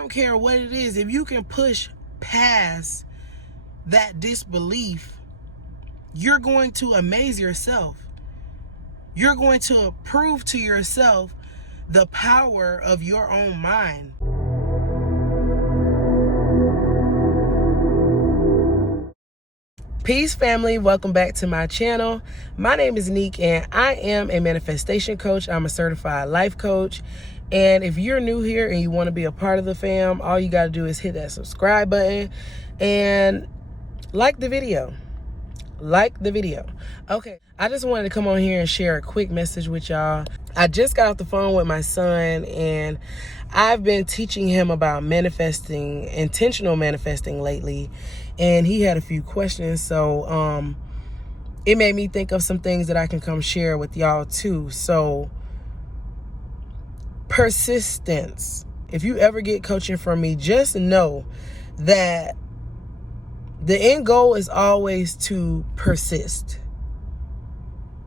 don't care what it is. If you can push past that disbelief, you're going to amaze yourself. You're going to prove to yourself the power of your own mind. Peace, family. Welcome back to my channel. My name is Neek, and I am a manifestation coach. I'm a certified life coach. And if you're new here and you want to be a part of the fam, all you got to do is hit that subscribe button and like the video. Okay, I just wanted to come on here and share a quick message with y'all. I just got off the phone with my son, and I've been teaching him about manifesting, intentional manifesting lately, and he had a few questions, so it made me think of some things that I can come share with y'all too. So, persistence. If you ever get coaching from me, just know that the end goal is always to persist.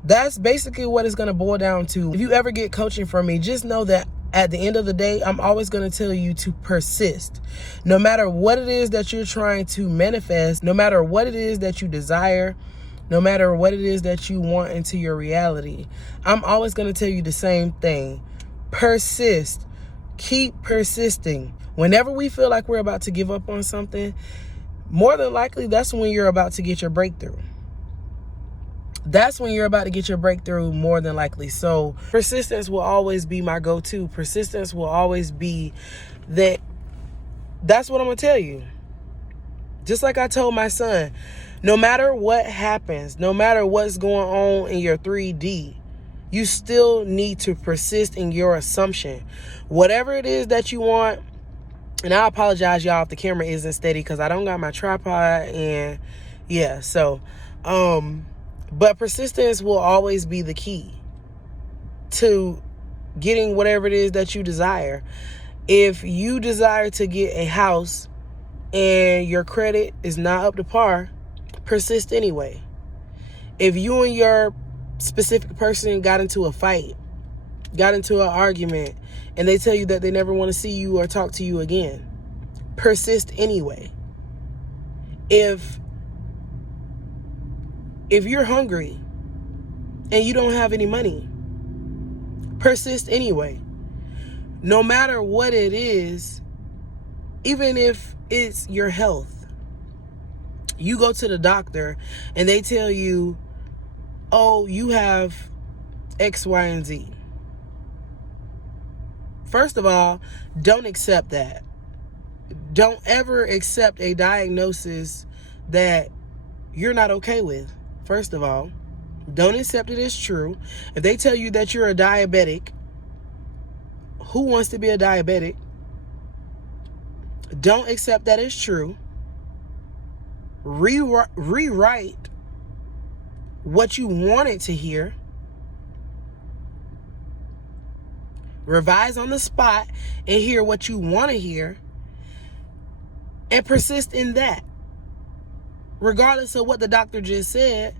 That's basically what it's going to boil down to. If you ever get coaching from me, just know that at the end of the day, I'm always going to tell you to persist. No matter what it is that you're trying to manifest, no matter what it is that you desire, no matter what it is that you want into your reality, I'm always going to tell you the same thing. Persist. Keep persisting. Whenever we feel like we're about to give up on something, more than likely, that's when you're about to get your breakthrough. That's when you're about to get your breakthrough, more than likely. So persistence will always be my go-to. Persistence will always be that. That's what I'm going to tell you. Just like I told my son, no matter what happens, no matter what's going on in your 3D, you still need to persist in your assumption. Whatever it is that you want. And I apologize, y'all, if the camera isn't steady because I don't got my tripod. And yeah, so, but persistence will always be the key to getting whatever it is that you desire. If you desire to get a house and your credit is not up to par, persist anyway. If you and your specific person got into a fight, got into an argument, and they tell you that they never want to see you or talk to you again, persist anyway. If you're hungry and you don't have any money, persist anyway. No matter what it is, even if it's your health, you go to the doctor and they tell you, oh, you have X, Y, and Z. First of all, don't accept that. Don't ever accept a diagnosis that you're not okay with. First of all, don't accept it as true. If they tell you that you're a diabetic, who wants to be a diabetic? Don't accept that as true. Rewrite what you wanted to hear. Revise on the spot and hear what you want to hear. And persist in that. Regardless of what the doctor just said,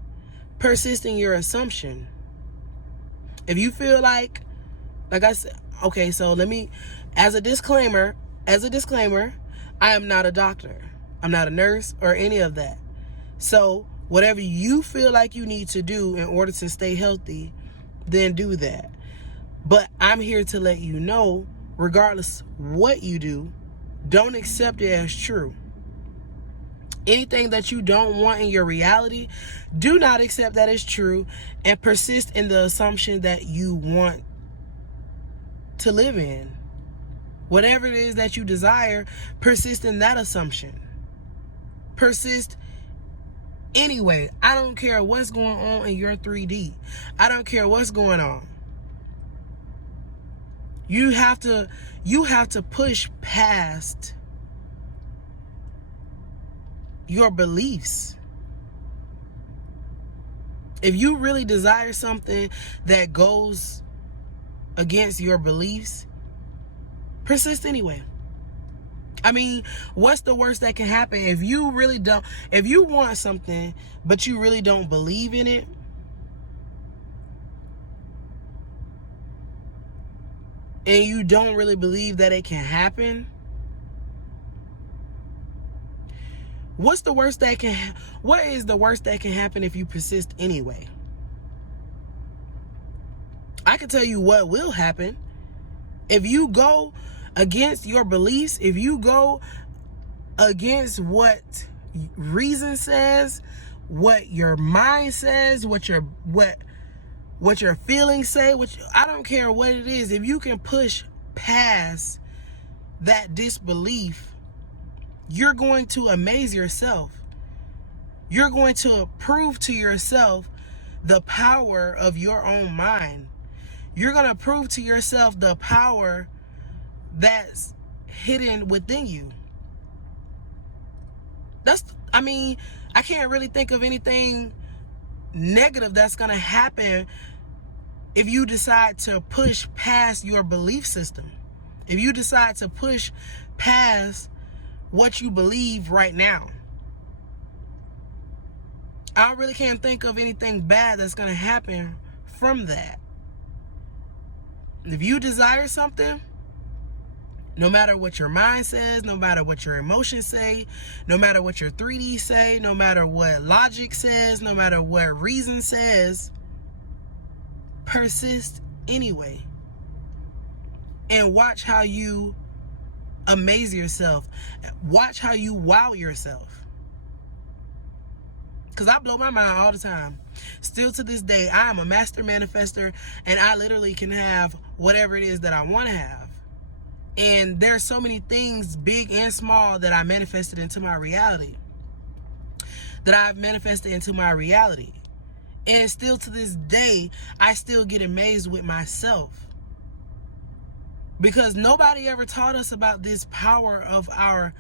persist in your assumption. If you feel like I said, okay, so let me, as a disclaimer, I am not a doctor. I'm not a nurse or any of that. So whatever you feel like you need to do in order to stay healthy, then do that. But I'm here to let you know, regardless what you do, don't accept it as true. Anything that you don't want in your reality, do not accept that as true and persist in the assumption that you want to live in. Whatever it is that you desire, persist in that assumption. Persist anyway. I don't care what's going on in your 3D. I don't care what's going on. You have to push past your beliefs. If you really desire something that goes against your beliefs, persist anyway. I mean, what's the worst that can happen? If you want something, but you really don't believe in it, and you don't really believe that it can happen, What is the worst that can happen if you persist anyway? I can tell you what will happen. If you go against your beliefs, if you go against what reason says, what your mind says, what your feelings say, I don't care what it is, if you can push past that disbelief, you're going to amaze yourself. You're going to prove to yourself the power of your own mind. You're going to prove to yourself the power that's hidden within you. I can't really think of anything negative that's going to happen if you decide to push past your belief system. If you decide to push past what you believe right now. I really can't think of anything bad that's going to happen from that. If you desire something, no matter what your mind says, no matter what your emotions say, no matter what your 3D say, no matter what logic says, no matter what reason says, persist anyway. And watch how you amaze yourself. Watch how you wow yourself. Because I blow my mind all the time. Still to this day, I am a master manifester, and I literally can have whatever it is that I want to have. And there's so many things, big and small, that I manifested into my reality. And still to this day, I still get amazed with myself. Because nobody ever taught us about this power of our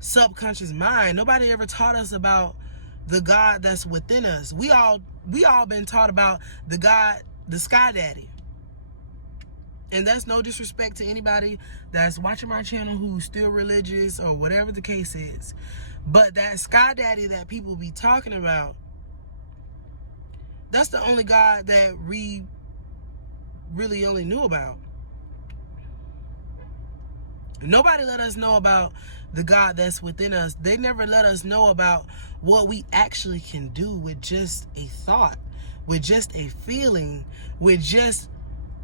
subconscious mind. Nobody ever taught us about the God that's within us. We all been taught about the God, the Sky Daddy. And that's no disrespect to anybody that's watching my channel who's still religious or whatever the case is. But that Sky Daddy that people be talking about, that's the only God that we really only knew about. Nobody let us know about the God that's within us. They never let us know about what we actually can do with just a thought, with just a feeling, with just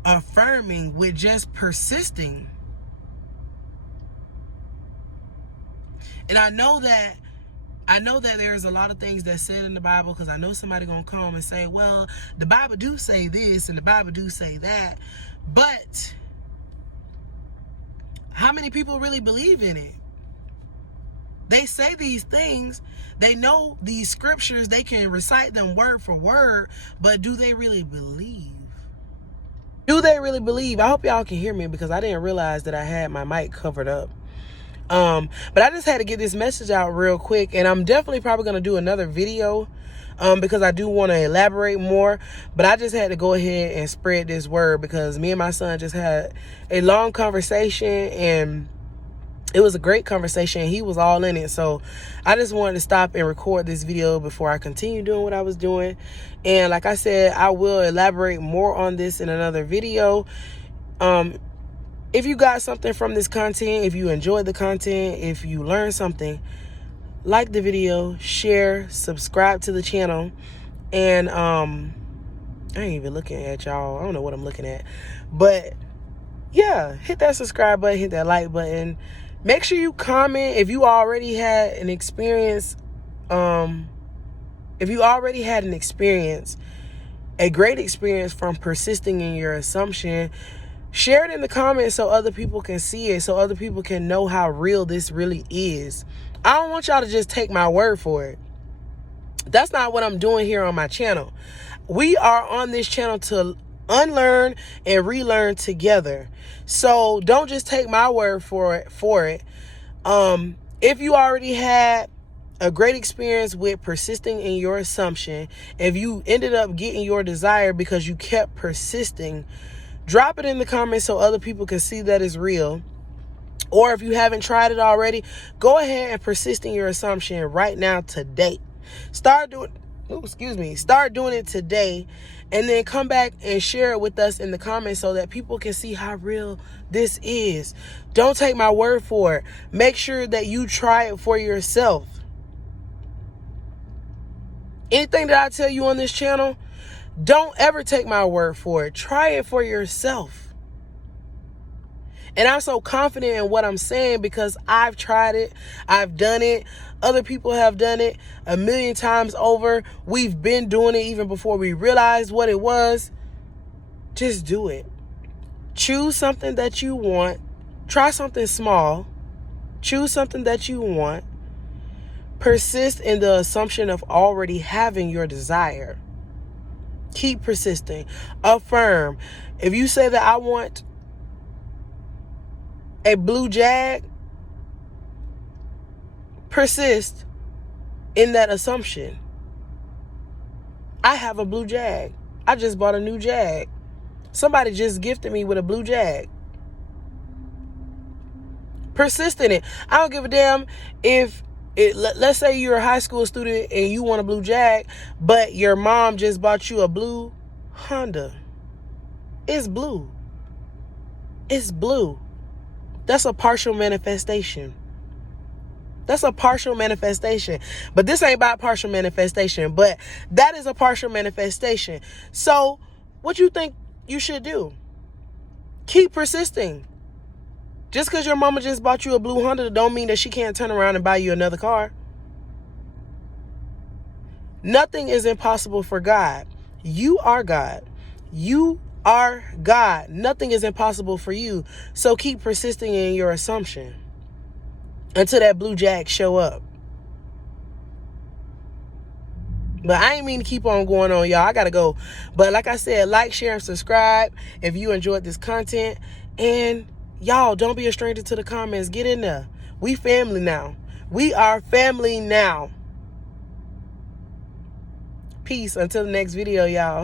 affirming, with just persisting. And I know that there's a lot of things that's said in the Bible, because I know somebody gonna come and say, well, the Bible do say this and the Bible do say that. But how many people really believe in it? They say these things, they know these scriptures, they can recite them word for word, but do they really believe? Do they really believe? I hope y'all can hear me, because I didn't realize that I had my mic covered up. But I just had to get this message out real quick, and I'm definitely probably going to do another video, because I do want to elaborate more. But I just had to go ahead and spread this word, because me and my son just had a long conversation, and it was a great conversation. He was all in it. So I just wanted to stop and record this video before I continue doing what I was doing. And like I said, I will elaborate more on this in another video. If you got something from this content, if you enjoyed the content, if you learned something, like the video, share, subscribe to the channel. And I ain't even looking at y'all. I don't know what I'm looking at. But yeah, hit that subscribe button, hit that like button. Make sure you comment if you already had an experience. If you already had an experience, a great experience from persisting in your assumption, share it in the comments so other people can see it, so other people can know how real this really is. I don't want y'all to just take my word for it. That's not what I'm doing here on my channel. We are on this channel to unlearn and relearn together. So don't just take my word for it. If you already had a great experience with persisting in your assumption, if you ended up getting your desire because you kept persisting, drop it in the comments so other people can see that it's real. Or if you haven't tried it already, go ahead and persist in your assumption right now today. Start doing it today, and then come back and share it with us in the comments so that people can see how real this is. Don't take my word for it. Make sure that you try it for yourself. Anything that I tell you on this channel, don't ever take my word for it. Try it for yourself. And I'm so confident in what I'm saying because I've tried it. I've done it. Other people have done it a million times over. We've been doing it even before we realized what it was. Just do it. Choose something that you want. Try something small. Choose something that you want. Persist in the assumption of already having your desire. Keep persisting. Affirm. If you say that I want a blue Jag, persist in that assumption. I have a blue Jag. I just bought a new Jag. Somebody just gifted me with a blue Jag. Persist in it. I don't give a damn if let's say you're a high school student and you want a blue Jag, but your mom just bought you a blue Honda. It's blue. It's blue. That's a partial manifestation. That's a partial manifestation. But this ain't about partial manifestation, but that is a partial manifestation. So what you think you should do? Keep persisting. Just because your mama just bought you a blue Honda don't mean that she can't turn around and buy you another car. Nothing is impossible for God. You are God. You are God. Nothing is impossible for you. So keep persisting in your assumption until that blue Jag show up. But I ain't mean to keep on going on, y'all. I gotta go. But like I said, like, share, and subscribe if you enjoyed this content. And y'all, don't be a stranger to the comments. Get in there. We family now. We are family now. Peace. Until the next video, y'all.